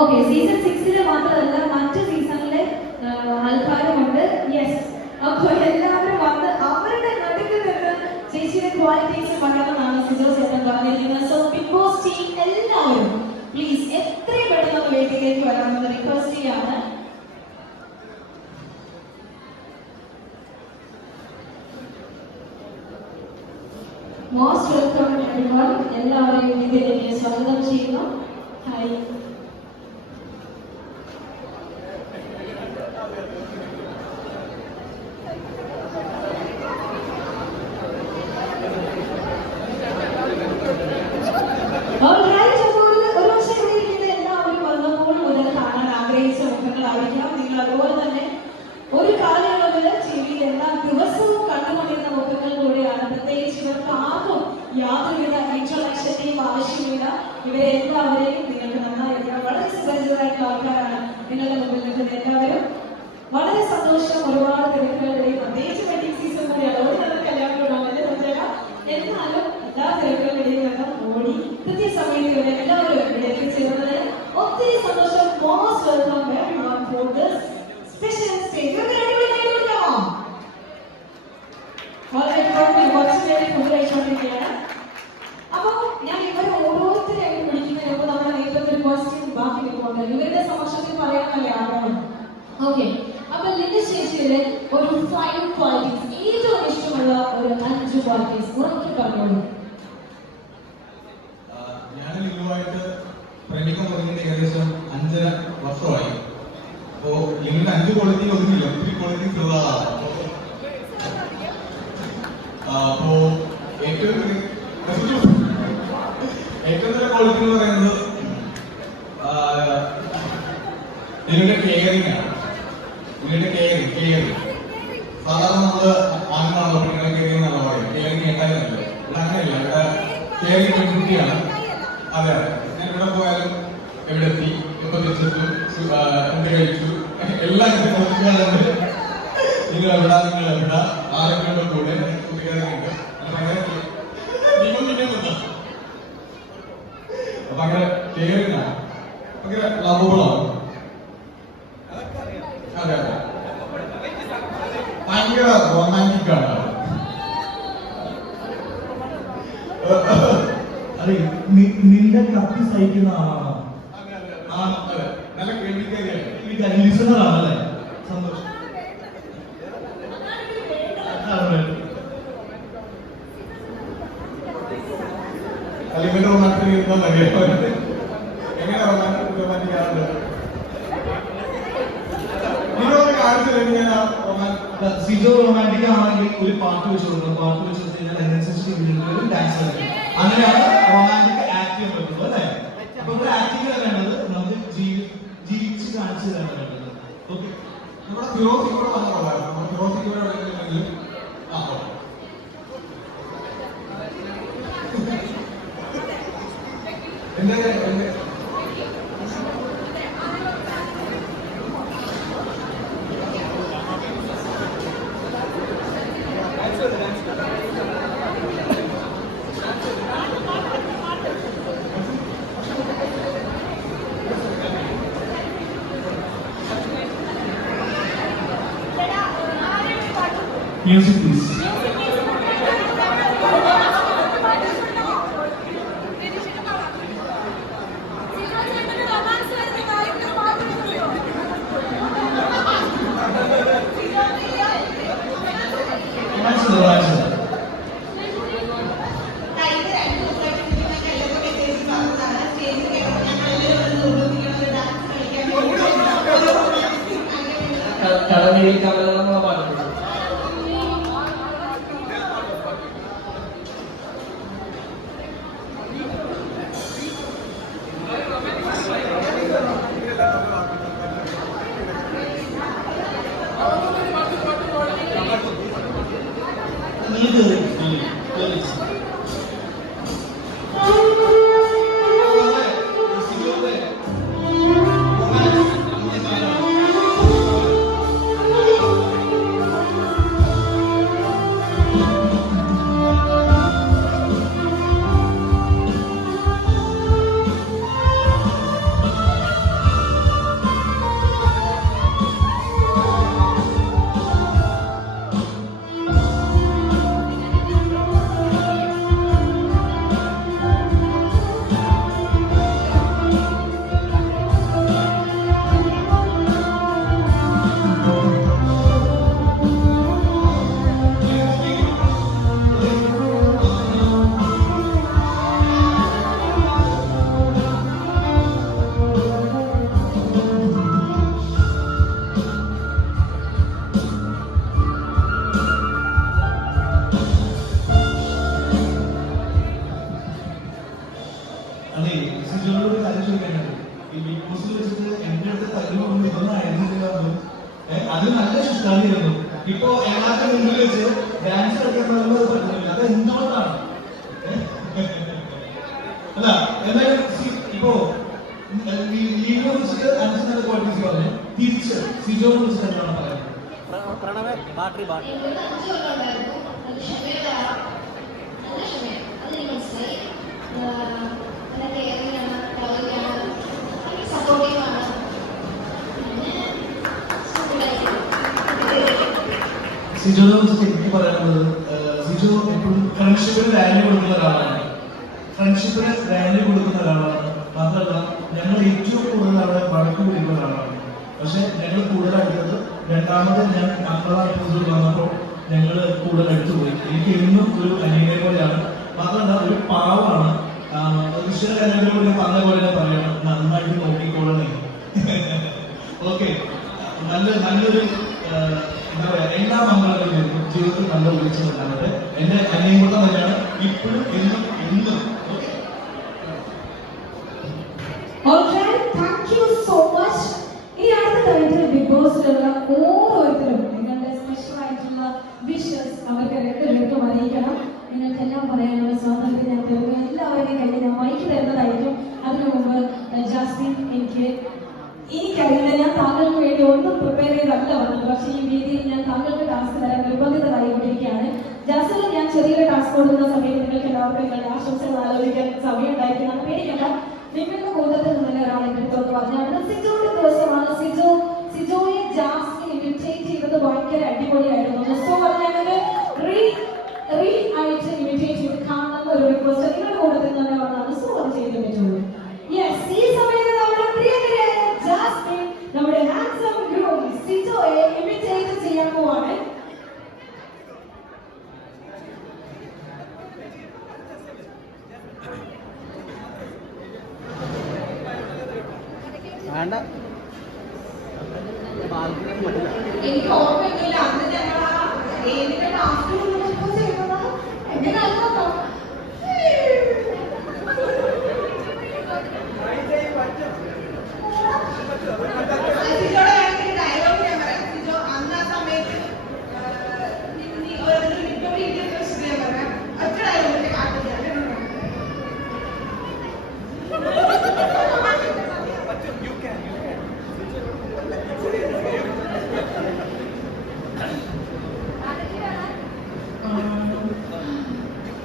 Okay, season 6 മാത്രമല്ല മറ്റു സീസണിലെ ആൾക്കാരുമുണ്ട്. യെസ്, അപ്പോൾ എല്ലാവരും വന്ന് അവരുടെ നടുക്കിൽ നിന്ന് ചേച്ചിയുടെ ക്വാളിറ്റീസ് കണ്ടെന്നാണ് സിജോ ചേട്ടൻ പറഞ്ഞിരിക്കുന്നത്. സോ ബിഗ് ബോസ് ടീം എല്ലാവരും പ്ലീസ് എത്രയും പെട്ടെന്ന് വേദിയിലേക്ക് വരാമെന്ന് റിക്വസ്റ്റ് ചെയ്യാണ്. Most welcome everyone. എല്ലാവരെയും ഇതിലേക്ക് സ്വാഗതം ചെയ്യുന്നു. ഹായ്. എല്ലാവരും വന്നപ്പോൾ മുതൽ കാണാൻ ആഗ്രഹിച്ച മുഖങ്ങളായിരിക്കാം നിങ്ങൾ. അതുപോലെ തന്നെ ഒരു കാലയളവിൽ ടിവിയിൽ എല്ലാ ദിവസവും കണ്ടുകൊണ്ടിരുന്ന മുഖങ്ങൾ കൂടിയാണ്. പ്രത്യേകിച്ച് ഇവർക്ക് ആർക്കും യാതൊരുവിധ ഇൻട്രൊഡക്ഷന്റെയും ആവശ്യമില്ല. ഇവരെല്ലാവരെയും നിങ്ങൾക്ക് നന്നായി അറിയാം. വളരെ സുപരിചിതരായിട്ടുള്ള ആൾക്കാരാണ് നിങ്ങളുടെ മുമ്പിൽ നിൽക്കുന്നത്. എല്ലാവരും വളരെ സന്തോഷം. ഒരുപാട് തിരക്കുകളുടെയും പ്രത്യേകിച്ച് വെഡിങ് സീസൺ കൂടിയാണ്. ഓടി തന്നെ കല്യാണങ്ങളുണ്ടാവില്ല സഞ്ചേര. എന്നാലും എല്ലാ തിരക്കുകളുടെയും നിന്നും ഓടി കൃത്യസമയത്ത് ഇവിടെ എല്ലാവരും ഇവിടെ എത്തിച്ചേരുന്നത് ഒത്തിരി സന്തോഷം. Most welcome everyone for this special stage. വളരെ കുറച്ച് പേര് ഫുഡ് കഴിച്ചുകൊണ്ടിരിക്കുകയാണ്. അപ്പോൾ ഞാൻ ഇവരെ ഓരോരുത്തരെയായിട്ട് പിടിക്കുന്നതിന് മുമ്പ് നമ്മുടെ നേരത്തെ ഒരു ക്വസ്റ്റ്യൻ ബാക്കി നിൽക്കുന്നുണ്ട്. ഇവരുടെ സമക്ഷത്തിൽ പറയാനല്ലേ ആഗ്രഹം. ഓക്കെ, അപ്പൊ ലിൻഡി ചേച്ചിയുടെ ഒരു 5 ക്വാളിറ്റീസ്, ഏറ്റവും ഇഷ്ടമുള്ള ഒരു 5 ക്വാളിറ്റീസ് ഉറക്കെ പറഞ്ഞോളൂ. ഞാൻ ലിംഗുമായിട്ട് പ്രേമിക്കാൻ തുടങ്ങിയിട്ട് ഏകദേശം 5.5 വർഷമായി. അപ്പോ ലിംഗിന്റെ 5 ക്വാളിറ്റി ഒതുങ്ങില്ല, ഒത്തിരി ക്വാളിറ്റീസ് ഉള്ളതാണ്. അപ്പോ ഏറ്റവും നല്ല ക്വാളിറ്റി എന്ന് പറയുന്നത് ഇതിന്റെ കെയറിംഗ് ആണ്. ഇതിന്റെ കെയറിംഗ് സാധാരണ നമ്മള് ആണുങ്ങളാണോ പെണ്ണുങ്ങളെ കെയറിംഗ് എന്നാണോ പറയുന്നത്. കെയറിംഗ് കേട്ടായിരുന്നല്ലോ. ഇവിടെ അങ്ങനെയല്ല, ഇവിടെ കെയറിംഗ് പെൺകുട്ടിയാണ്. അതെ, ഞാൻ ഇവിടെ പോയാലും എവിടെ എത്തി, എപ്പോ തിരിച്ചെത്തും, എന്ത് കഴിച്ചു, എല്ലാം നോക്കിക്കാറുണ്ട്. നിങ്ങൾ എവിടെ ആരെങ്കിലും കൂടെ കൂട്ടുകാരുണ്ട്. അപ്പൊ അങ്ങനെ കെയറിംഗ് ആണ്, ഭയങ്കര ലവബിളാണ്. അതെ അതെ, ഭയങ്കര റൊമാൻറ്റിക് ആണ്. അതെ, നിന്റെ കത്തി സഹിക്കുന്ന ആളാണ്. നല്ല കേൾവിക്കാരിയാണ്, ലിസണറാണല്ലേ. സന്തോഷം. അല്ലെങ്കിൽ റൊമാൻറ്റിക് എങ്ങനെ റൊമാൻറ്റിക് ആണ് സിജോ റൊമാൻറ്റിക് ആണെങ്കിൽ ഒരു പാട്ട് വെച്ച് കൊടുക്കണം. പാട്ട് വെച്ച് കഴിഞ്ഞാൽ അതിനനുസരിച്ച് ഡാൻസ് കളിക്കും. അങ്ങനെയാണ് റൊമാൻറ്റിക് ആക്ട് ചെയ്യാൻ പറ്റുന്നത് അല്ലേ. അപ്പൊ ഇവിടെ ആക്ടിങ് വേണ്ടത് നമുക്ക് ജീവിച്ച് കാണിച്ചു തരാൻ വേണ്ടത്. ഓക്കെ, നമ്മുടെ ഫിറോസിക്കൂടെ വന്നതാണ്. നമ്മുടെ ഫിറോസിക്കൂടെ എവിടെയെങ്കിലും എന്റെ music please. കടലിൽ കമലമുള്ള പാട്ടുണ്ട്. സിജോയോട് ഒരു കാര്യം ചോദിക്കാനുണ്ട്. ഈ ബിഗ് ബോസിൽ വെച്ചിട്ട് എന്റെ അടുത്ത് തല്ലുകൊണ്ട് ഇതൊന്നും ആയിരുന്നില്ല. അത് നല്ല ശുഷ്കാന്തിയായിരുന്നു. ഇപ്പൊ എല്ലാവരുടെ മുമ്പിൽ വെച്ച് ഡാൻസ് കളിക്കാൻ പറയുമ്പോൾ അത് പറ്റുന്നില്ല. അത് എന്തുകൊണ്ടാണ്? അല്ല എന്തായാലും ഇപ്പോ ലീഗിനെ കുറിച്ചിട്ട് അഞ്ച് നല്ല ക്വാളിറ്റീസ് പറഞ്ഞു. തിരിച്ച് സിജോനെ കുറിച്ചിട്ട് എന്താണ് പറയുന്നത്? സിജോനെ കുറിച്ച് എനിക്ക് പറയാനുള്ളത്, സിജോ എപ്പോഴും ഫ്രണ്ട്ഷിപ്പിന് വാല്യൂ കൊടുക്കുന്ന ഒരാളാണ്. ഫ്രണ്ട്ഷിപ്പിന് വാല്യൂ കൊടുക്കുന്ന ഒരാളാണ്. മാത്രമല്ല ഞങ്ങൾ ഏറ്റവും കൂടുതൽ അവിടെ വഴക്ക് പിടിക്കുന്ന ഒരാളാണ്. പക്ഷെ ഞങ്ങൾ കൂടുതൽ അടുത്തത് രണ്ടാമത് ഞാൻ 50 എപ്പിസോഡ് വന്നപ്പോൾ ഞങ്ങൾ കൂടുതൽ അടുത്തുപോയി. എനിക്ക് എന്നും ഒരു അനിയനെ പോലെയാണ്. മാത്രമല്ല ഒരു പാവമാണ്. കൃഷ്ണ കല്യാണത്തിനോട് ഞാൻ പറഞ്ഞ പോലെ തന്നെ പറയണം, നന്നായിട്ട് നോക്കിക്കോളണേ. ഓക്കെ, നല്ലൊരു എന്താ പറയാ, എല്ലാ മംഗളങ്ങളിലും ജീവിതത്തിൽ നല്ല വിളിച്ചുണ്ടാകട്ടെ. എന്റെ അനിയൻകുട്ടം തന്നെയാണ് ഇപ്പോഴും എന്നും എന്നും. Thank you so much. ഈ അടുത്തതായിട്ട് ബിഗ് ബോസിലുള്ള ഓരോരുത്തരും നിങ്ങളുടെ സ്പെഷ്യൽ ആയിട്ടുള്ള വിഷസ് അവർക്ക് രണ്ടുപേർക്കും അറിയിക്കണം. നിങ്ങൾക്കെല്ലാം പറയാനുള്ള സ്വാതന്ത്ര്യം ഞാൻ തരുന്നു. എല്ലാവരുടെയും കയ്യിൽ ഞാൻ മൈക്ക് തരുന്നതായിരിക്കും. അതിനു മുമ്പ് ജാസ്മിൻ, എനിക്കറിയില്ല, ഞാൻ താങ്കൾക്ക് വേണ്ടി ഒന്നും പ്രിപ്പയർ ചെയ്തല്ല വന്നത്. പക്ഷേ ഈ വേദിയിൽ ഞാൻ താങ്കൾക്ക് ടാസ്ക് തരാൻ നിർബന്ധിതരായിക്കൊണ്ടിരിക്കുകയാണ്. ജാസ്മിൻ, ഞാൻ ചെറിയൊരു ടാസ്ക് കൊടുക്കുന്ന സമയത്ത് നിങ്ങൾക്ക് എല്ലാവർക്കും നിങ്ങളുടെ ആശംസകൾ ആലോചിക്കാൻ സമയം ഉണ്ടായിരിക്കണം. പേടിക്കണ്ട. നിങ്ങളുടെ കൂട്ടത്തിൽ നിന്നുള്ള ഒരാൾ എൻ്റെ അടുത്തോട്ട് പറഞ്ഞാണ് സിജോയുടെ ദിവസമാണ്. സിജോയെ ജാസ്മിൻ ഇമിറ്റേറ്റ് ചെയ്തത് ഭയങ്കര അടിപൊളിയായിരുന്നു. സോ ഞാനൊരു റീ ആയിട്ട് ഇമിറ്റേറ്റ് ചെയ്ത് കാണുന്ന ഒരു റിക്വസ്റ്റ് നിങ്ങളുടെ കൂട്ടത്തിൽ തന്നെ വന്നാണ്. സോ അത് ചെയ്ത് പറ്റുള്ളൂ. യെസ്, ഈ സമയത്ത് നമ്മുടെ പ്രിയങ്കരായ ജാസ്മിൻ നമ്മുടെ ഹാൻഡ്സം ഗ്രൂം സിജോയെ ഇമിറ്റേറ്റ് ചെയ്യാൻ പോവാണ്. എനിക്ക് ഓർമ്മയില്ല അന്ന് ഞങ്ങൾ ഏതിന്റെ ടാസ്ക് ചെയ്തതാ. എങ്ങനെ അറിയാമോ? ഡയലോഗ് ഞാൻ പറയാം. സിജോ അന്ന് ആ സമയത്ത് പറയാം ഒറ്റ ഡയലോഗ് കാട്ടില്ല.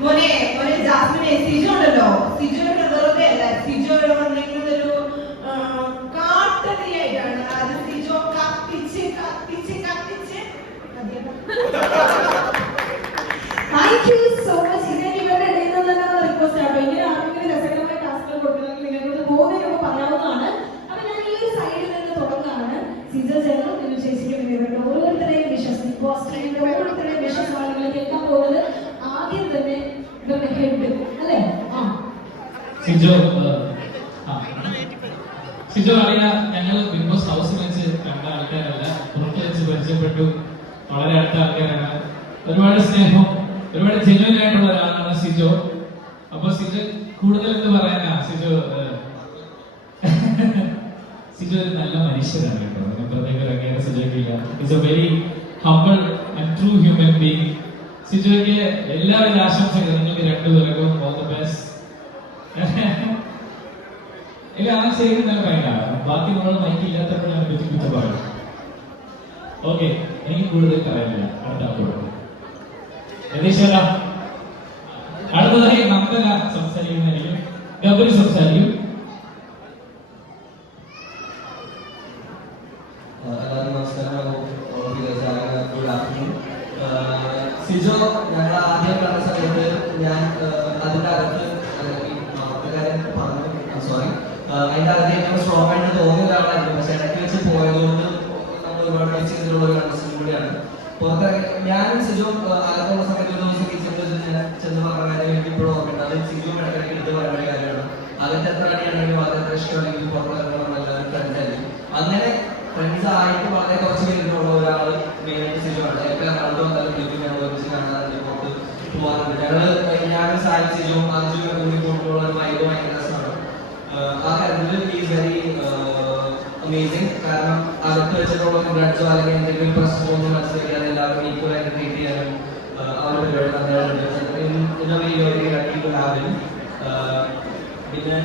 മോനെ ജാസ്മിനെ, സിജോ ഉണ്ടല്ലോ, സിജോയുടെ വെറുതെ അല്ല, സിജോയുടെ വന്നിരിക്കുന്നത് ഒരു കാട്ടറിയായിട്ടാണ്. അത് സിജോ കത്തിച്ച് താങ്ക് യു സോ മച്ച്. ഇങ്ങനെ ഇവരുടെ ഇടയിൽ നിന്നുള്ള റിക്വസ്റ്റ് ആട്ടോ. ഇങ്ങനെ ആർക്കെങ്കിലും രസകരമായ ടാസ്കുകൾ കൊടുക്കണമെങ്കിൽ നിങ്ങളോട് പോകുന്നതിന് പറയാവുന്നതാണ്. അപ്പൊ ഞാൻ ഈ ഒരു സൈഡിൽ നിന്ന് തുടങ്ങുകയാണ്. സിജോ ചേർന്ന് നിങ്ങൾ ചേച്ചിക്ക് വേണ്ടി ഓരോരുത്തരെയും വിശ്വസ്, ഓസ്ട്രേലിയയുടെ ഓരോരുത്തരെയും വിശ്വസ് ആളുകളെ കേൾക്കാൻ പോകുന്നത് ആദ്യം തന്നെ ഇവരുടെ ഹെഡ് അല്ലേ? സിജോ അറിയാം, ഞങ്ങൾ ബിഗ് ബോസ് ഹൗസിൽ വെച്ച് കണ്ട ആൾക്കാരല്ല, പുറത്ത് വെച്ച് പരിചയപ്പെട്ടു. വളരെ അടുത്ത ആൾക്കാരാണ്. ഒരുപാട് സ്നേഹം, ഒരുപാട് ജെന്യുവൻ ആയിട്ടുള്ള ഒരാളാണ് സിജോ. അപ്പൊ സിജോ കൂടുതൽ എന്ത് പറയാനാ, സിജോ ഒരു നല്ല മനുഷ്യരാണ് കേട്ടോ. അതിന് പ്രത്യേക ഒരു സിജോയ്ക്കില്ല. It's a very humble and true human being. സിജോയ്ക്ക് എല്ലാവരും ആശംസകൾ. നിങ്ങൾക്ക് രണ്ടുപേർക്കും ഓൾ ദി ബെസ്റ്റ്. ഇല്ല, അങ്ങനെ ചെയ്യുന്ന പറയാം. ബാക്കി നമ്മൾ മൈക്ക് ഇല്ലാത്തപ്പോൾ ഞാൻ പറ്റി പറയും. ഓക്കെ, എനിക്ക് കൂടുതൽ പറയാനില്ല. അടുത്ത അടുത്തതായി നന്ദന സംസാരിക്കുന്നതായിരിക്കും. ഗബ്രി സംസാരിക്കും. എല്ലാവർക്കും നമസ്കാരം. സിജോ ഞങ്ങൾ ആദ്യം കണ്ട സമയത്ത് ഞാൻ അതിൻ്റെ അകത്ത് നാട്ടുകാരൻ പറഞ്ഞു, സോറി, അതിൻ്റെ അകത്ത് ഏറ്റവും സ്ട്രോങ് ആയിട്ട് തോന്നിയ ഒരാളായിരുന്നു. പക്ഷെ ഇടയ്ക്ക് വെച്ച് പോയതുകൊണ്ട് നമ്മൾ ഒരുപാട് മിസ് ചെയ്തിട്ടുള്ള ഒരു കണ്ടസ്റ്റന്റ് കൂടിയാണ്. പുറത്തിറങ്ങി ഞാനും സിജോ അകത്തുള്ള സമയത്ത് ഒരു ദിവസം കിച്ചണിൽ ഞാൻ ചെന്ന് പറഞ്ഞ കാര്യം എനിക്ക് ഇപ്പോഴും ഓർമ്മയുണ്ട്. അത് സിജോ ഇടയ്ക്കിടയ്ക്ക് എടുത്ത് പറയുന്ന കാര്യമാണ്. അകത്ത് എത്ര അടിയാണെങ്കിലും അകത്ത് ഇഷ്ടമാണെങ്കിലും പുറത്തിറങ്ങുമ്പോൾ നമ്മളെല്ലാവരും ഫ്രണ്ട്സായിരിക്കും. അങ്ങനെ ഫ്രണ്ട്സ് ആയിട്ട് വളരെ കുറച്ച് പേരിലുള്ള ഒരാൾ മെയിനായിട്ട് സിജോ ആണ്. എപ്പോൾ എറണാകുളത്ത് വന്നാലും വിളിക്കും, ഞങ്ങൾ ഒരുമിച്ച് കാണാറുണ്ട്, പുറത്ത് പോകാറുണ്ട്. ഞാനും സായി സിജോ അഞ്ചു കൂടി കൊണ്ടുള്ള ഒരു വൈബ് ഭയങ്കര രസമാണ്. ആ കാര്യത്തിൽ ഈസ് വെരി അമേസിങ്. കാരണം അകത്ത് വെച്ചിട്ടുള്ള ബ്ലഡ്സോ അല്ലെങ്കിൽ എന്തെങ്കിലും പ്രശ്നമൊന്നും മനസ്സിലാക്കിയാൽ എല്ലാവരും ഈക്വലായിട്ട് ട്രീറ്റ് ചെയ്യാനും ആ ഒരു പരിപാടി നന്നായിട്ടുണ്ട്. പിന്നെ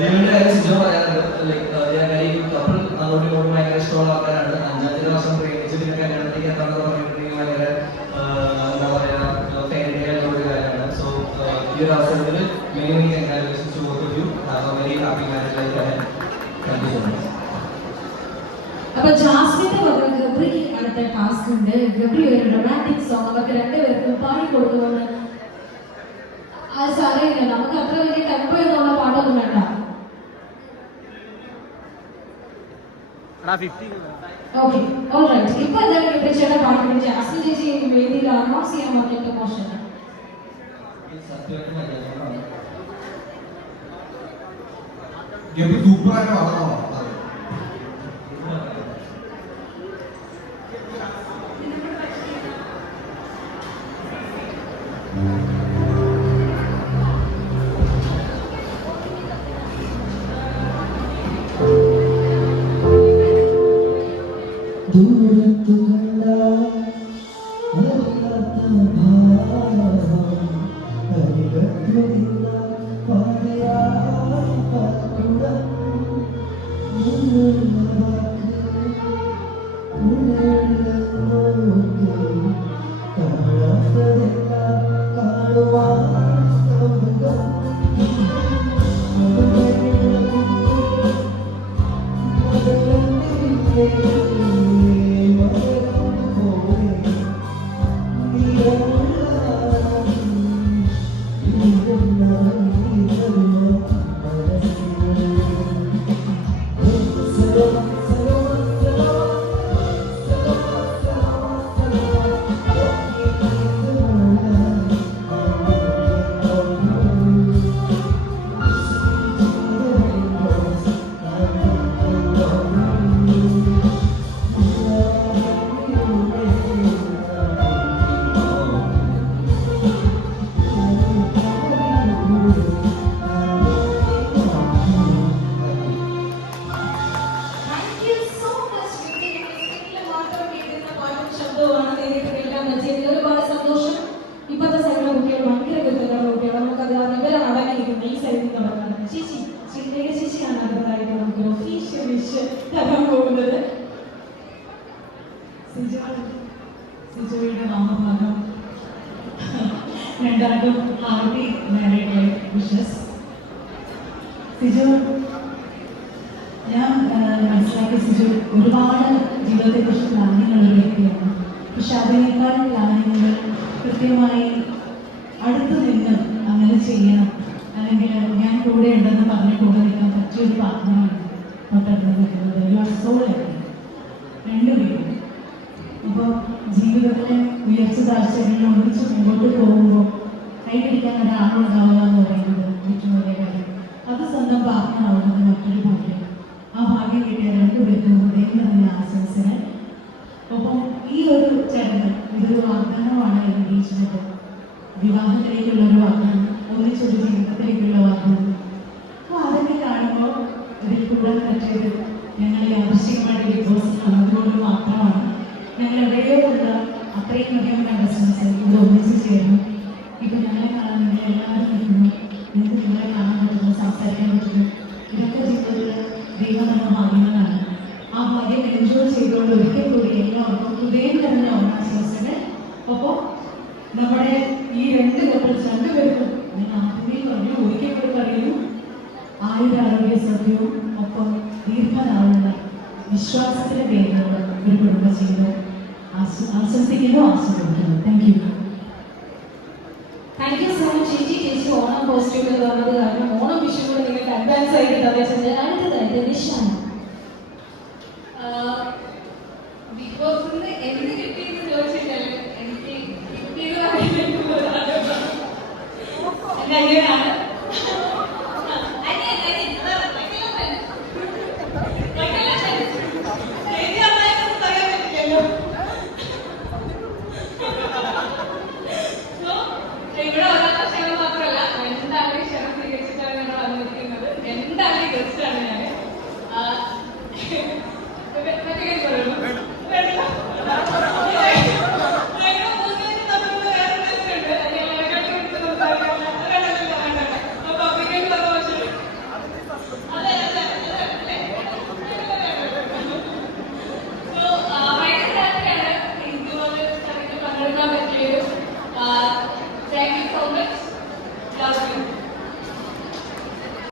ലിമിന്റെ കാര്യം സിജോ പറയാറുണ്ട്. ലൈക്ക് കപ്പിൾ അങ്ങോട്ടും ഇങ്ങോട്ടും ഭയങ്കര ഇഷ്ടമുള്ള ആൾക്കാരാണ്. 5-6 വർഷം പ്രേമിച്ച് പിന്നെ കല്യാണത്തേക്ക് എത്താന്ന് പറഞ്ഞിട്ടുണ്ടെങ്കിൽ ഭയങ്കര എന്താ പറയാ ഫെയറി ആയിട്ടുള്ള ഒരു കാര്യമാണ്. സോ ഈ ഒരു അവസരത്തിൽ many many congratulations to both of you. Have a very happy marriage life ahead. Thank you so much. അപ്പൊ ജാസ്മിന്റെ വക ഗബ്രി അടുത്ത ടാസ്ക് ഉണ്ട്. ഗബ്രി ഒരു റൊമാൻറ്റിക് സോങ് അവർക്ക് രണ്ടുപേർക്കും പാടി കൊടുക്കുമെന്ന്. അത് സാരമില്ല, നമുക്ക് അത്ര വലിയ ടെമ്പോ എന്നുള്ള പാട്ടൊന്നും വേണ്ട. Okay, all right. ഇപ്പൊ എന്തായാലും ഗബ്രി ചേട്ടൻ പാട്ട് ജാസ്മിൻ ചേച്ചി വേദിയിൽ അനൗൺസ് ചെയ്യാൻ പറഞ്ഞിട്ട് മോശം. സൂപ്പറായിട്ട് വളർന്നോ? ഒരുപാട് സന്തോഷം. ഇപ്പോഴത്തെ സൈഡിലെ കുട്ടികൾ ഭയങ്കര കൃത്യതയുള്ള കുട്ടികൾ. നമുക്കത് ഇവരാണ് അടങ്ങിയിരിക്കുന്നത്. ഈ സൈഡിൽ നിന്ന് തുടങ്ങുന്നത് ചേച്ചി ചിന്തക ചേച്ചിയാണ് അടുത്തതായിട്ട് നമുക്ക് ഒഫീഷ്യൽ വിഷ് തരാൻ പോകുന്നത്. സിജോയുടെ നാമഭാഗം രണ്ടാമതും happy married life wishes. Sijo, ഞാൻ മനസ്സിലാക്കിയ സിജോ ഒരുപാട് ജീവിതത്തെക്കുറിച്ച് പ്ലാനിങ്ങുള്ള ഒരു വ്യക്തിയാണ്. പക്ഷെ അതിനേക്കാൾ പ്ലാനിങ്ങുകൾ കൃത്യമായി അടുത്ത് നിന്ന് അങ്ങനെ ചെയ്യണം, അല്ലെങ്കിൽ ഞാൻ കൂടെ ഉണ്ടെന്ന് പറഞ്ഞ് കൂടെ നിൽക്കാൻ പറ്റിയൊരു പാർട്ട്ണറാണ് തൊട്ടടുത്ത് നിൽക്കുന്നത്. യു ആർ സോ ലക്കി രണ്ടുപേരും. അപ്പോൾ ജീവിതത്തിലെ ഉയർച്ച താഴ്ചകളിൽ ഒന്നിച്ച് മുമ്പോട്ട് പോകുമ്പോൾ കൈപിടിക്കാൻ ഒരാളുണ്ടാവുക എന്ന് പറയുന്നത് ഏറ്റവും വലിയ കാര്യം. അത് സ്വന്തം പാർട്ട്ണറാവുന്നത് മറ്റൊരു ഭാഗ്യം. ആ ഭാഗ്യം കിട്ടിയ രണ്ടുപേർക്കും ഹൃദയം നിറഞ്ഞ ആശംസകൾ. ഒപ്പം ഈ ഒരു ചടങ്ങ് ഇതൊരു വാഗ്ദാനമാണ്. എൻഗേജ്മെന്റ് വിവാഹത്തിലേക്കുള്ള ഒരു വാഗ്ദാനം, ഒന്നിച്ചൊരു ജീവിതത്തിലേക്കുള്ള വാഗ്ദാനം. അപ്പോൾ അതൊക്കെ കാണുമ്പോൾ ഇതിൽ കൂടാൻ പറ്റിയത് ഞങ്ങൾ യാദൃശ്ചികമായിട്ട് ബിഗ് ബോസ് നടന്നുകൊണ്ട് മാത്രമാണ്. ഞങ്ങൾ എവിടെയോ ഉള്ള അത്രയും അധികം കണ്ടസ്റ്റൻസ് ഇവിടെ ഒന്നിച്ച് ചേർന്നു. ഇപ്പം ഞങ്ങളെ കാണാൻ നിങ്ങൾ എല്ലാവരും നിൽക്കുന്നു, നിങ്ങൾക്ക് നിങ്ങളെ കാണാൻ പറ്റുന്നു, സംസാരിക്കാൻ പറ്റുന്നു. ഇതൊക്കെ ജീവിതത്തിൽ ദൈവം എന്ന ഭാഗ്യങ്ങളാണ്. ആ ഭാഗ്യം എൻജോയ് ചെയ്തുകൊണ്ട് ഒരിക്കൽ കൂടി എല്ലാവർക്കും ഹൃദയം നിറഞ്ഞ ഓണാശംസകൾ. ഒപ്പം നമ്മുടെ ഈ രണ്ട് കപ്പിൾസ് രണ്ടുപേർക്കും ഞാൻ ആദ്യമേ പറഞ്ഞു, ഒരിക്കൽ കൂടി പറയുന്നു, ആയുരാരോഗ്യ സൗഖ്യവും ഒപ്പം ദീർഘനാളുള്ള വിശ്വാസത്തിന്റെ പേരിലുള്ള ഒരു കുടുംബജീവിതം ആശംസിക്കുന്നു, ആസ്വദിക്കുന്നു. Thank you. Thank you so much ചേച്ചി. ചേച്ചി ഓണം പോസിറ്റീവ് എന്ന് പറഞ്ഞത് കാരണം ഓണം വിഷു കൂടെ നിങ്ങൾക്ക് അഡ്വാൻസ് ആയിട്ട് തന്നേച്ചത്. അടുത്തതായിട്ട് നിഷാന. ബിഗ് ബോസിൽ എന്ത് കിട്ടിയെന്ന് ചോദിച്ചിട്ടല്ലേ എനിക്ക് കിട്ടിയത് അങ്ങനെയാണ്